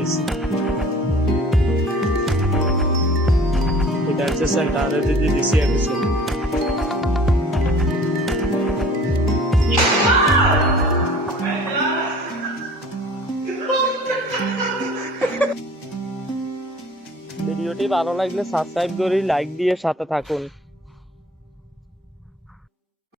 দিছি। এটা হচ্ছে সেন্টারে দিয়ে দিছি আমি ছবি। ভিডিওটি ভালো লাগলে সাবস্ক্রাইব করে লাইক দিয়ে সাথে থাকুন।